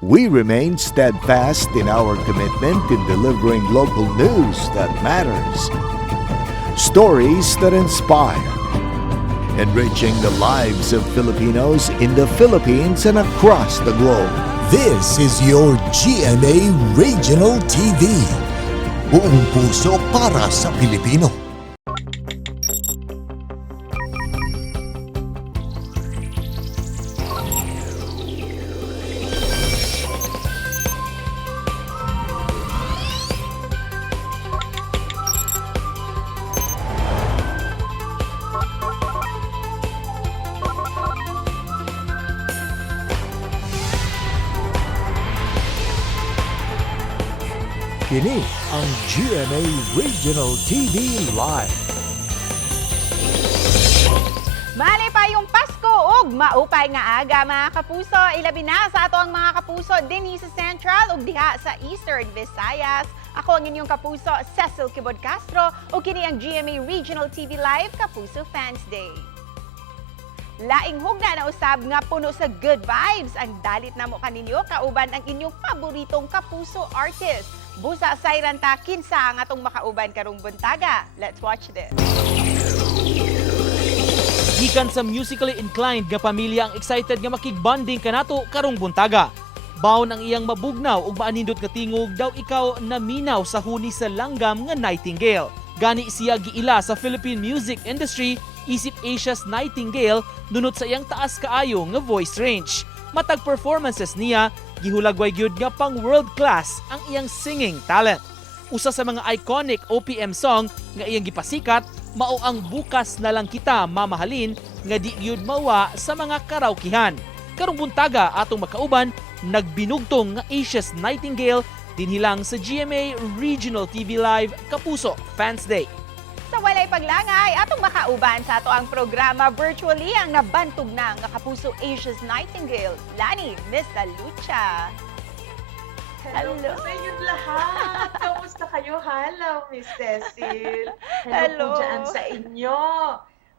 We remain steadfast in our commitment in delivering local news that matters, stories that inspire, enriching the lives of Filipinos in the Philippines and across the globe. This is your GMA Regional TV. Buong puso para sa Pilipino. Kini ang GMA Regional TV Live. Malipayong Pasko ug maupay nga aga mga kapuso. Ilabi na sa ato ang mga kapuso dinhi sa Central ug diha sa Eastern Visayas. Ako ang inyong kapuso, Cecil Kibod Castro, ug kini ang GMA Regional TV Live Kapuso Fans Day. Laing hugna na usab nga puno sa good vibes ang dalit namo kaninyo kauban ang inyong paboritong kapuso artist. Busa sayran ta kinsa ang atong makauban karong buntaga. Let's watch this. Gikan sa musically inclined nga pamilya ang excited nga makigbanding kanato karong buntaga. Bawon ang iyang mabugnaw ug maanindot nga tingog daw ikaw naminaw sa huni sa langgam nga Nightingale. Gani siya giila sa Philippine music industry isip Asia's Nightingale nunot sa iyang taas kaayo nga voice range. Matag performances niya, gihulagway gyud nga pang world class ang iyang singing talent. Usa sa mga iconic OPM song nga iyang gipasikat mao ang Bukas na lang kita mamahalin nga di gyud mawa sa mga karaokehan. Karong buntaga atong makauban nagbinugtong nga Asia's Nightingale dinhilang sa GMA Regional TV Live Kapuso Fans Day. Sa walay paglangay, atong makauban sa ato ang programa virtually ang nabantog na nga Kapuso Asia's Nightingale, Lani, Misalucha. Hello sa inyong lahat! Kamusta kayo? Hello, Miss Cecil! Hello. Po dyan sa inyo!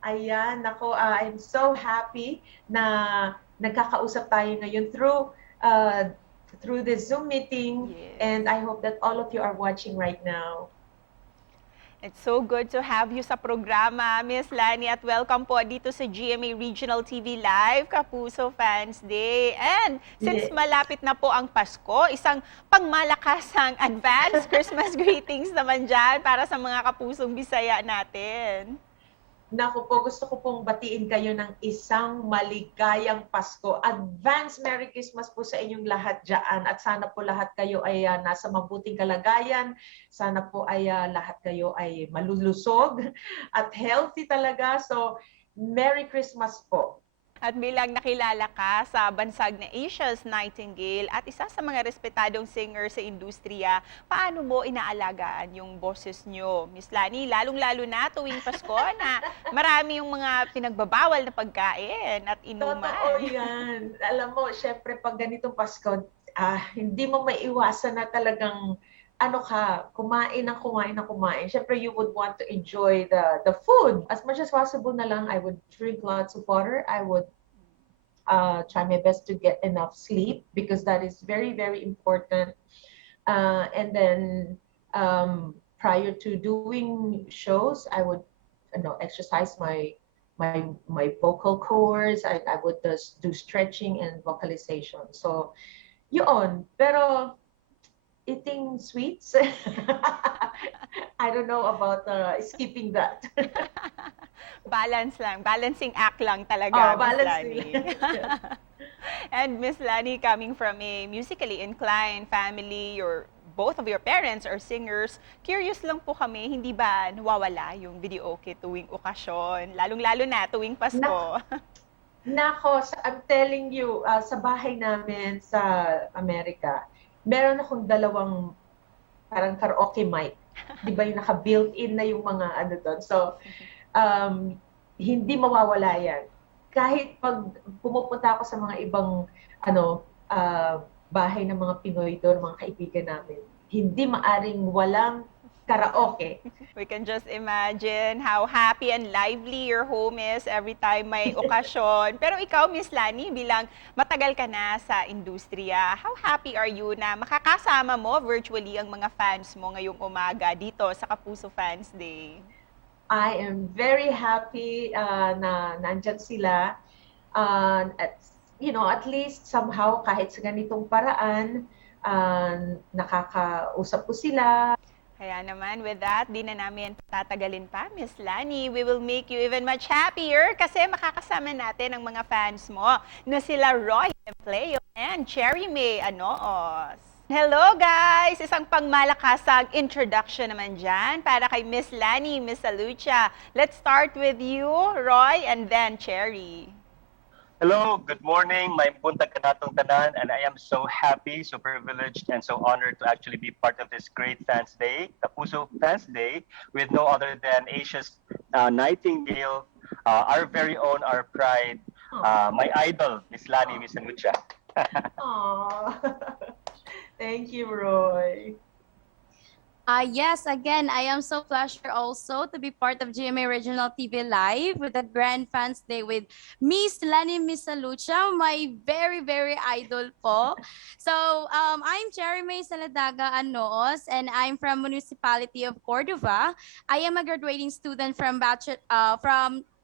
Ayan, ako, I'm so happy na nagkakausap tayo ngayon through this Zoom meeting. Yes. And I hope that all of you are watching right now. It's so good to have you sa programa, Miss Lani, at welcome po dito sa GMA Regional TV Live, Kapuso Fans Day. And since malapit na po ang Pasko, isang pangmalakasang advance Christmas greetings naman dyan para sa mga kapusong Bisaya natin. Naku po, gusto ko pong batiin kayo ng isang maligayang Pasko. Advance Merry Christmas po sa inyong lahat dyan. At sana po lahat kayo ay nasa mabuting kalagayan. Sana po ay lahat kayo ay malulusog at healthy talaga. So, Merry Christmas po. At bilang nakilala ka sa bansag na Asia's Nightingale at isa sa mga respetadong singer sa industriya, paano mo inaalagaan yung boses nyo, Miss Lani? Lalong-lalo na tuwing Pasko na marami yung mga pinagbabawal na pagkain at inuman. Totoo yan. Alam mo, syempre pag ganitong Pasko, hindi mo maiwasan na talagang kumain ng kumain. Syempre, you would want to enjoy the food. As much as possible na lang, I would drink lots of water. I would try my best to get enough sleep because that is very, very important. And then, prior to doing shows, I would exercise my vocal cords. I would just do stretching and vocalization. So, yun. Pero, eating sweets. I don't know about skipping that. Balance lang. Balancing act lang talaga, Miss Lani. And Miss Lani, coming from a musically inclined family, both of your parents are singers, curious lang po kami, hindi ba nawawala yung videoke tuwing okasyon? Lalong-lalo na tuwing Pasko. Nako, I'm telling you, sa bahay namin sa Amerika, meron akong dalawang parang karaoke mic. Di ba yung naka-built-in na yung mga doon. So, hindi mawawala yan. Kahit pag pumupunta ako sa mga ibang bahay ng mga Pinoy doon, mga kaibigan namin, hindi maaring walang karaoke. We can just imagine how happy and lively your home is every time may okasyon. Pero ikaw, Miss Lani, bilang matagal ka na sa industriya, how happy are you na makakasama mo virtually ang mga fans mo ngayong umaga dito sa Kapuso Fans Day? I am very happy na nandyan sila. At least somehow kahit sa ganitong paraan, nakakausap ko sila. Kaya naman, with that, di na namin tatagalin pa, Miss Lani. We will make you even much happier kasi makakasama natin ang mga fans mo na sila Roy Empleo and Cherry May Anoos. Hello guys! Isang pangmalakasang introduction naman dyan para kay Miss Lani, Misalucha. Let's start with you, Roy, and then Cherry. Hello, good morning. May buntag kanatong tanan, and I am so happy, so privileged, and so honored to actually be part of this great Fans Day, Kapuso Fans Day, with no other than Asia's Nightingale, our very own, our pride, my idol, Miss Lani, Misalucha. Aww. Thank you, Roy. Yes, again, I am so pleasure also to be part of GMA Regional TV Live with the Grand Fans Day with Miss Lani Misalucha, my very, very idol po. So, I'm Cherry May Saladaga Anoos, and I'm from Municipality of Cordova. I am a graduating student from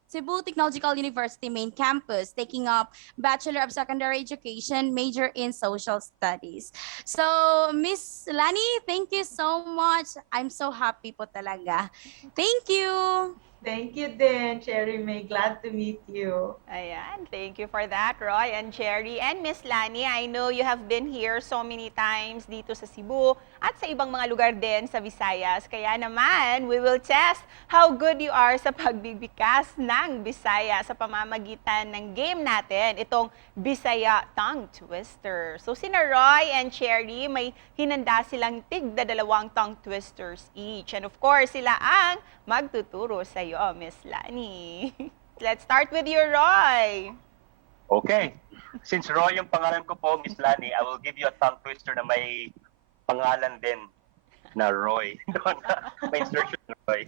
Cebu Technological University main campus, taking up Bachelor of Secondary Education, major in Social Studies. So, Miss Lani, thank you so much. I'm so happy po talaga. Thank you. Thank you din, Cherry May. Glad to meet you. Ayan, thank you for that, Roy and Cherry. And Miss Lani, I know you have been here so many times dito sa Cebu at sa ibang mga lugar din sa Visayas. Kaya naman, we will test how good you are sa pagbibigkas ng Bisaya sa pamamagitan ng game natin, itong Bisaya Tongue Twister. So, sina Roy and Cherry, may hinanda silang tig-2 tongue twisters each. And of course, sila ang magtuturo sa iyo, Miss Lani. Let's start with you, Roy. Okay. Since Roy yung pangalan ko po, Miss Lani, I will give you a tongue twister na may pangalan din na Roy. May insertion na Roy.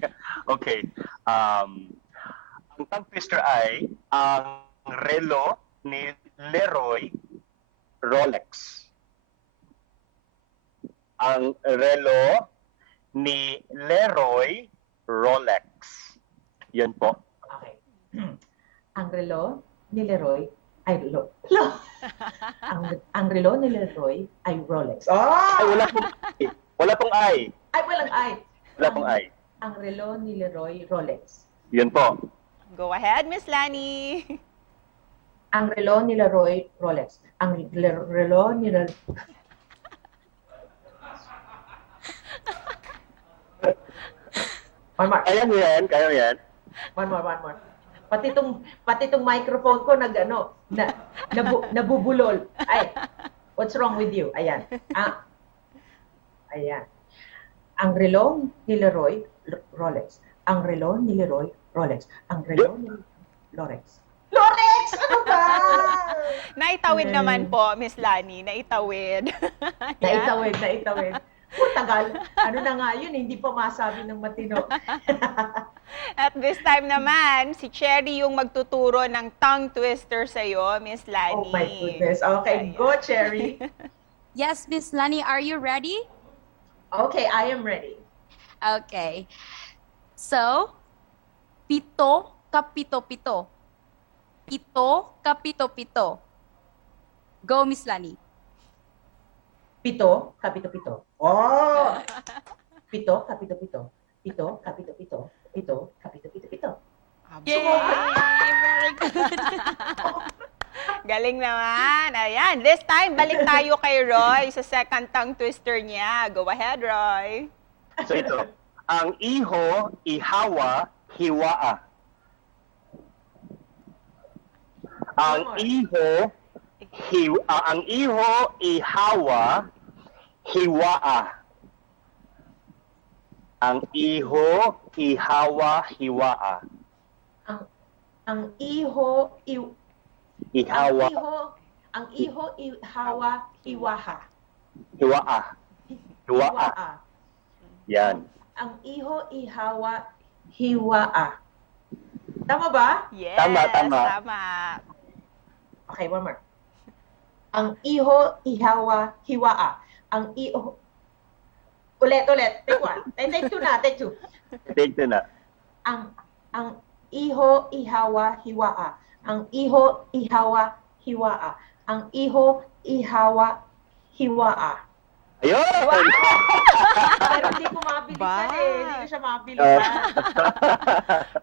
Okay. Ang tongue twister ay ang relo ni Leroy Rolex. Ang relo ni Leroy Rolex. Yan po. Okay. Ang relo ni Leroy ay ang relo ni Leroy ay Rolex. Ay, wala pong I. Wala pong I. Ay, walang ay. Wala pong I. Ang relo ni Leroy Rolex. Yun po. Go ahead, Miss Lani. Ang relo ni Leroy Rolex. Ang relo ni Leroy... One more. Kaya mo yan, kaya mo yan. One more. Pati tong microphone ko nabubulol. Ay, what's wrong with you? Ayan. Ayan. Ang relo ni Leroy Rolex. Ang relo ni Leroy Rolex. Ang relo ni Lorex. Lorex! Ano ba? Naitawid naman po, Miss Lani. Naitawid. Naitawid. Tagal. Ano na nga yun, hindi pa masabi ng matino. At this time naman, si Cherry yung magtuturo ng tongue twister sa'yo, Miss Lani. Oh my goodness. Okay, go, Cherry. Yes, Miss Lani, are you ready? Okay, I am ready. Okay. So, pito kapito-pito. Pito kapito-pito. Go, Miss Lani. Pito, kapito-pito. Oh! Pito, kapito-pito. Pito, kapito-pito. Pito, kapito-pito. Yay! Very good. Galing naman. Ayan. This time, balik tayo kay Roy sa second tongue twister niya. Go ahead, Roy. So ito. Ang iho, ihawa, hiwaa. Ang iho, ihawa, hiwaa. Ang iho, ihawa, hiwaa. Ang iho, Ihawa, ang iho, ihawa, hiwaha. hiwaa. Hiwaa. Yan. ang iho, ihawa, hiwaa. Tama ba? Yes, Tama, tama. tama. Okay, one more. Ang iho, ihawa, hiwaa. Ang iho... Ulit. Take one. Take two na, take two. Take two na. Ang iho, ihawa, hiwaa. Ang iho, ihawa, hiwaa. Ang iho, ihawa, hiwaa. Ayun! Pero hindi ko mabilisan eh. Hindi ko siya mabilisan.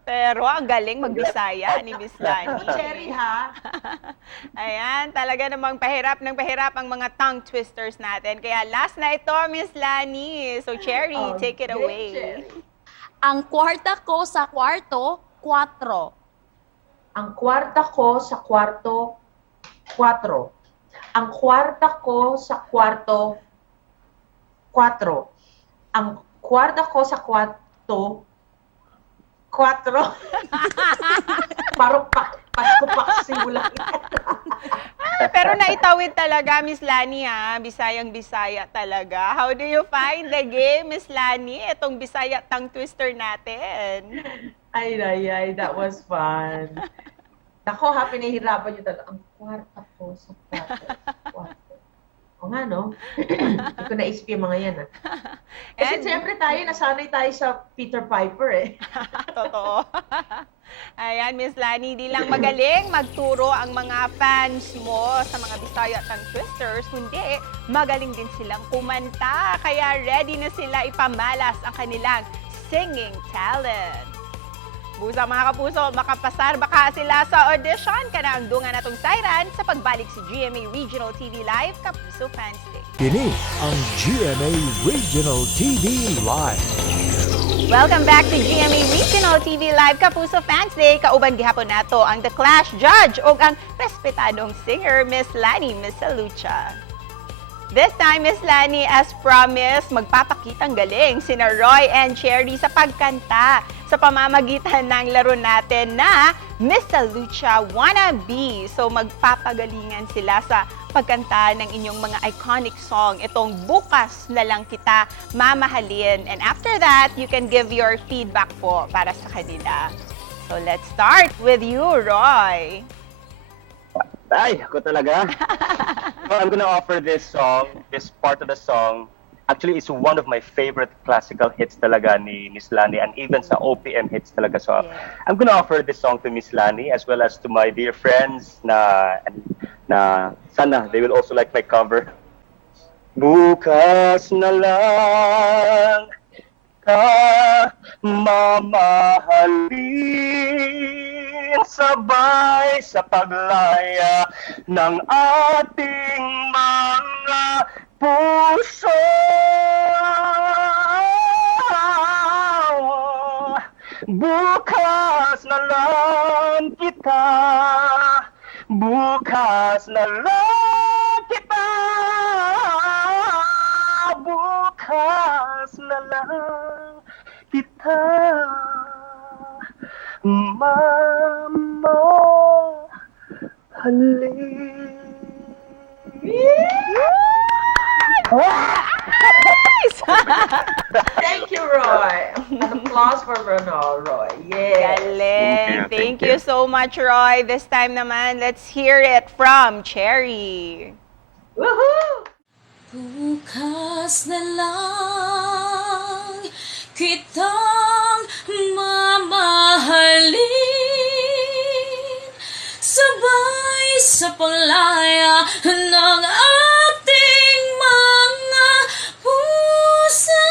Pero ang galing magbisaya ni Miss Lani. Cherry ha? Ayan, talaga namang pahirap ng pahirap ang mga tongue twisters natin. Kaya last na ito, Miss Lani. So Cherry, Oh, take it great, away. Cherry. Ang kwarta ko sa kwarto, 4. Ang kwarta ko sa kwarto, 4. Ang kwarta ko sa kwarto, 4. Ang kwarta ko sa kwarto, 4. Parang Pasko simula. Pero naitawid talaga, Miss Lani, ha? Bisayang-Bisaya talaga. How do you find the game, Miss Lani? Itong Bisaya tongue twister natin. Ay, that was fun. Ako ha, pinahirapan niyo talaga. Ang kwarta ko sa kwarto. O nga, no? Hindi ko naisip yung mga yan, ha? Kasi siyempre tayo, nasanay tayo sa Peter Piper, eh. Totoo. Ayan, Miss Lani, di lang magaling magturo ang mga fans mo sa mga Bisaya tongue twisters, kundi magaling din silang kumanta. Kaya ready na sila ipamalas ang kanilang singing talent. Busa mga kapuso, makapasar baka sila sa audition kana ang dungan natong sayran sa pagbalik si GMA Regional TV Live Kapuso Fans Day. Kini ang GMA Regional TV Live. Welcome back to GMA Regional TV Live Kapuso Fans Day. Kauban gihapon nato ang The Clash Judge ug ang respetadong singer Miss Lani Misalucha. This time, Miss Lani, as promised, magpapakitang galing sina Roy and Cherry sa pagkanta sa pamamagitan ng laro natin na Misalucha Wannabe. So magpapagalingan sila sa pagkanta ng inyong mga iconic song. Itong Bukas na Lang Kita Mamahalin. And after that, you can give your feedback po para sa kanila. So let's start with you, Roy. Ay, ako talaga. So I'm gonna offer this song, this part of the song. Actually, it's one of my favorite classical hits talaga ni Miss Lani and even sa OPM hits talaga. So I'm gonna offer this song to Miss Lani as well as to my dear friends na sana they will also like my cover. Bukas na lang ka mamahalin sabay sa paglaya ng ating mga puso. Bukas na lang kita, bukas na lang kita, bukas na lang kita, mamahalin. Thank you, Roy. An applause for Roy. Yes. Galing. Thank you so much, Roy. This time naman, let's hear it from Cherry. Woohoo! Bukas na lang kitang mamahalin sabay sa paglaya ng ating mga puso.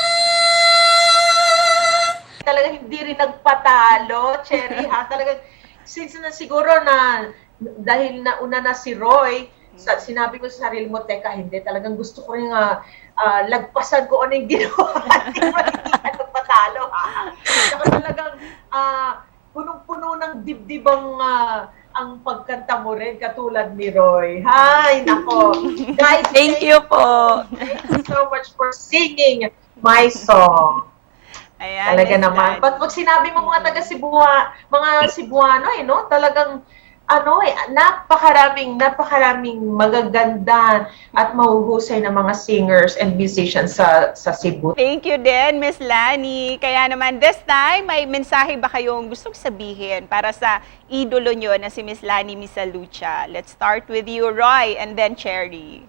Talagang hindi rin nagpatalo, Cherry, ha? Talagang, since na siguro na, dahil nauna na si Roy, sinabi ko sa sarili mo, teka, hindi, talagang gusto ko rin lagpasan ko ano yung ginawa. Hindi mo nagpatalo, ha? Saka talagang punong-puno ng dibdib ang pagkanta mo rin, katulad ni Roy. Hay, nako. Guys, Thank you po. Thank you so much for singing my song. Ayan, Talaga Miss naman. Lani. Pag sinabi mo mga taga-Cebuano, no? Talagang napakaraming magaganda at mahuhusay na mga singers and musicians sa Cebu. Thank you din, Miss Lani. Kaya naman this time, may mensahe ba kayong gustong sabihin para sa idolo nyo na si Miss Lani Misalucha? Let's start with you, Roy, and then Cherry.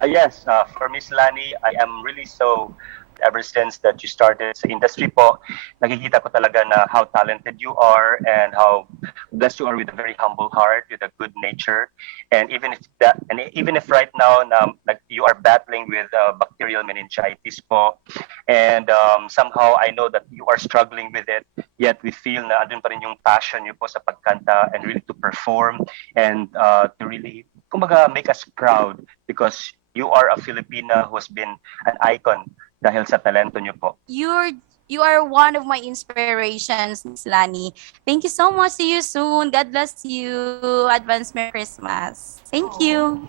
Yes, for Miss Lani, I am really so ever since that you started sa industry po, nakikita ko talaga na how talented you are and how blessed you are with a very humble heart, with a good nature. And even if right now like you are battling with bacterial meningitis po, and somehow I know that you are struggling with it, yet we feel na andun pa rin yung passion niyo po sa pagkanta and really to perform and to really, kumbaga, make us proud because you are a Filipina who has been an icon dahil sa talento niyo po. You are one of my inspirations, Miss Lani. Thank you so much. See you soon. God bless you. Advance Merry Christmas. Thank you.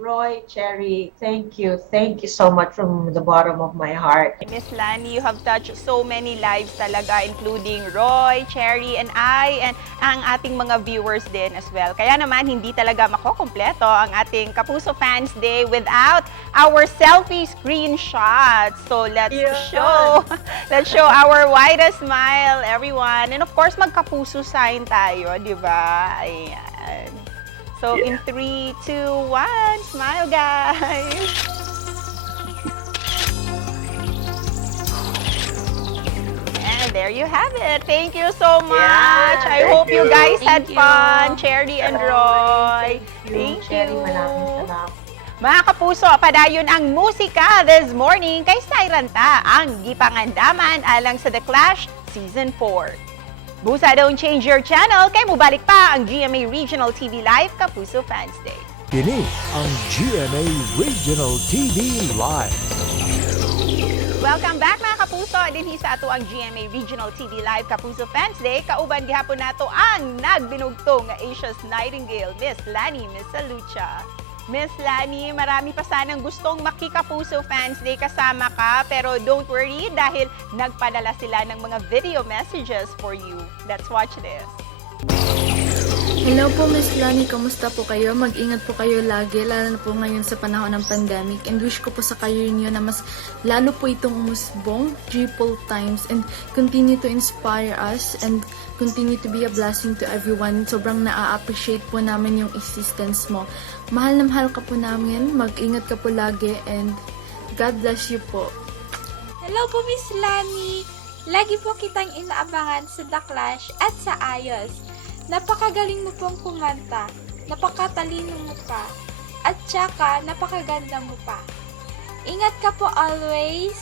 Roy, Cherry, thank you. Thank you so much from the bottom of my heart. Miss Lani, you have touched so many lives talaga, including Roy, Cherry, and I, and ang ating mga viewers din as well. Kaya naman, hindi talaga makokompleto ang ating Kapuso Fans Day without our selfie screenshots. So let's show our widest smile, everyone. And of course, magkapuso sign tayo, di ba? Ayan. So in 3, 2, 1, smile guys! And there you have it. Thank you so much. I hope you guys had fun, Cherry and Roy. Thank you. Cherry, maraming salamat. Mga kapuso, padayon ang musika this morning kay Sairanta ang gipangandaman alang sa The Clash Season 4. Busa, don't change your channel kay mubalik pa ang GMA Regional TV Live Kapuso Fans Day. Kini ang GMA Regional TV Live. Welcome back mga kapuso. Dinhi sa ato ang GMA Regional TV Live Kapuso Fans Day. Kauban gihapon nato ang nagbinugtong nga Asia's Nightingale, Miss Lani Misalucha. Miss Lani, marami pa sanang gustong makikapuso Fans Day kasama ka, pero don't worry dahil nagpadala sila ng mga video messages for you. Let's watch this. Hello po Miss Lani, kamusta po kayo? Mag-ingat po kayo lagi, lalo na po ngayon sa panahon ng pandemic. And wish ko po sa kayo inyo na mas lalo po itong umusbong, triple times, and continue to inspire us and continue to be a blessing to everyone. Sobrang na-appreciate po namin yung existence mo. Mahal na mahal ka po namin, mag-ingat ka po lagi, and God bless you po. Hello po Miss Lani! Lagi po kitang inaabangan sa The Clash at sa Ayos. Napakagaling mo pong kumanta, napakatalino mo pa, at saka napakaganda mo pa. Ingat ka po always,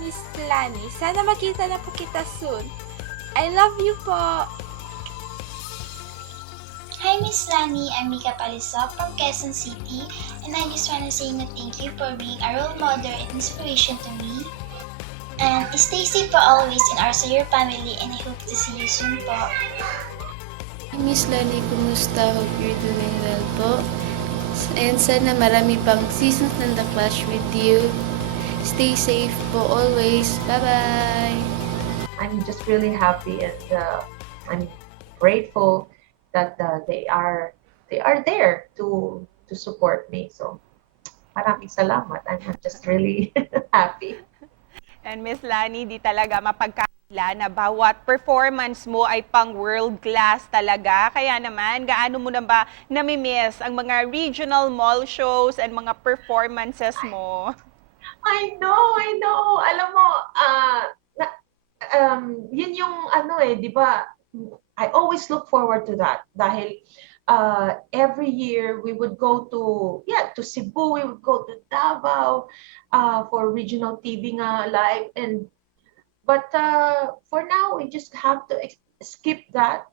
Miss Lani. Sana makita na po kita soon. I love you po! Hi Miss Lani, I'm Mika Palisok from Quezon City, and I just want to say thank you for being a role model and inspiration to me. And stay safe po always in our Sayer family, and I hope to see you soon po. Miss Lani, kumusta? Hope you're doing well po. And sana marami pang seasons ng The Clash with you. Stay safe po always. Bye-bye! I'm just really happy and I'm grateful that they are there to support me. So maraming salamat. I'm just really happy. And Miss Lani, di talaga mapagkaila na bawat performance mo ay pang world class talaga. Kaya naman, gaano mo na ba namimiss ang mga regional mall shows and mga performances mo? I know. Alam mo, yun yung di ba? I always look forward to that dahil every year we would go to Cebu, we would go to Davao for regional TV nga live, but for now we just have to skip that,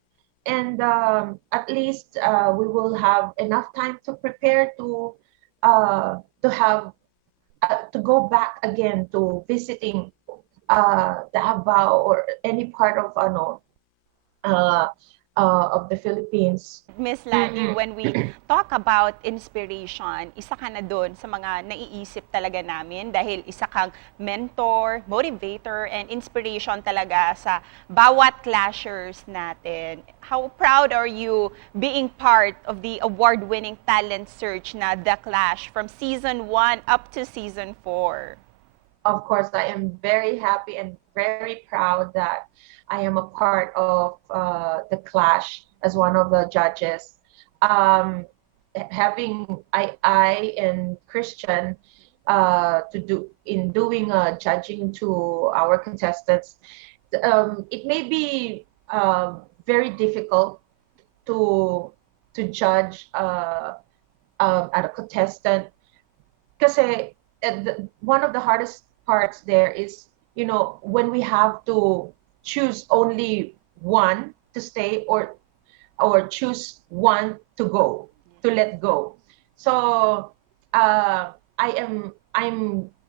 and at least we will have enough time to prepare to have to go back again to visiting Davao or any part of of the Philippines. Miss Lani, when we talk about inspiration, isa ka na doon sa mga naiisip talaga namin dahil isa kang mentor, motivator, and inspiration talaga sa bawat clashers natin. How proud are you being part of the award-winning talent search na The Clash from season 1 up to season 4? Of course, I am very happy and very proud that I am a part of The Clash as one of the judges. Having I and Christian doing judging to our contestants, it may be very difficult to judge a contestant kasi one of the hardest parts there is, you know, when we have to choose only one to stay or choose one to go, to let go. So I'm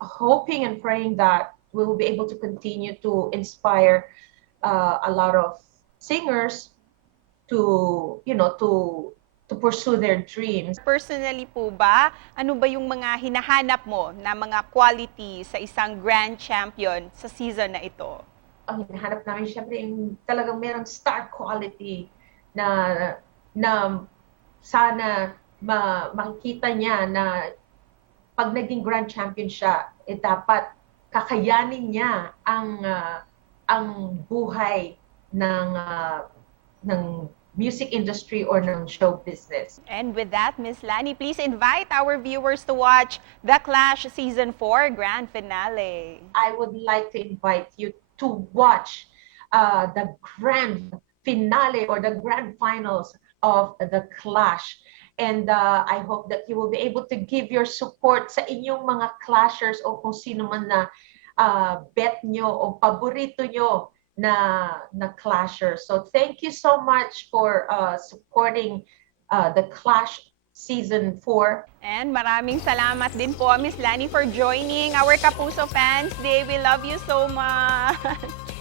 hoping and praying that we will be able to continue to inspire a lot of singers to, you know, to pursue their dreams. Personally po ba, ano ba yung mga hinahanap mo na mga quality sa isang grand champion sa season na ito? Ang hinahanap namin syempre yung talagang merong star quality na sana makikita niya na pag naging grand champion siya, dapat kakayanin niya ang buhay ng music industry or ng show business. And with that, Miss Lani, please invite our viewers to watch The Clash Season 4 Grand Finale. I would like to invite you to watch the grand finale or the grand finals of The Clash. And I hope that you will be able to give your support sa inyong mga clashers o kung sino man na bet nyo o paborito nyo na clasher. So thank you so much for supporting The Clash Season 4. And maraming salamat din po, Miss Lani, for joining our Kapuso Fans Day. We love you so much.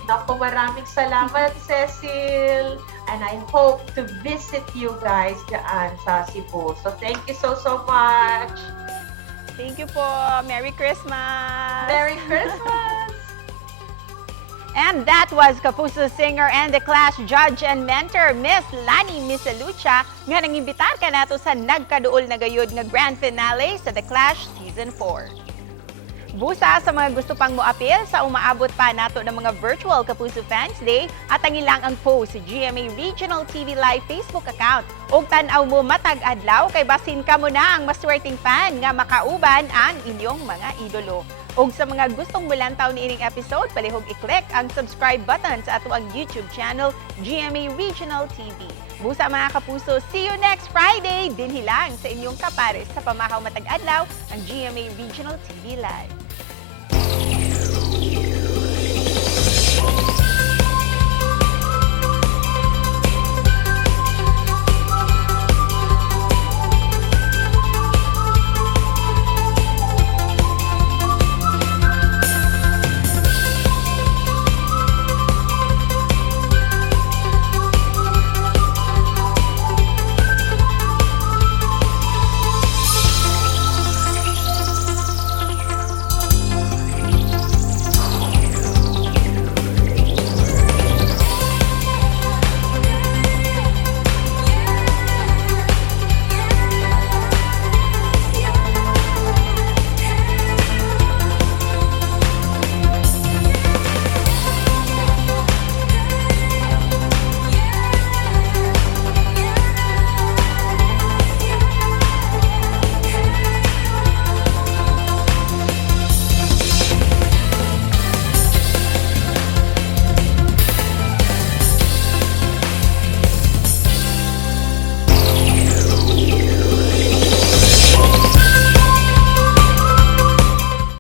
Naku, maraming salamat, Cecil. And I hope to visit you guys dyan sa Cebu. So thank you so much. Thank you po. Merry Christmas. Merry Christmas. And that was Kapuso singer and The Clash judge and mentor, Miss Lani Misalucha, nga nangimbitar ka nato sa nagkaduol na gayud nga grand finale sa The Clash Season 4. Busa sa mga gusto pang moapil sa umaabot pa nato ng mga virtual Kapuso Fans Day, at ang ilang ang post sa GMA Regional TV Live Facebook account. Og tan-aw mo matag adlaw kay basin ka mo na ang maswerteng fan nga makauban ang inyong mga idolo. Og sa mga gustong mulantaw ni ining episode, palihog i-click ang subscribe button sa ato ang YouTube channel, GMA Regional TV. Busa mga Kapuso, see you next Friday! Dinhilang sa inyong kapares sa Pamahaw Matag Adlaw, ang GMA Regional TV Live.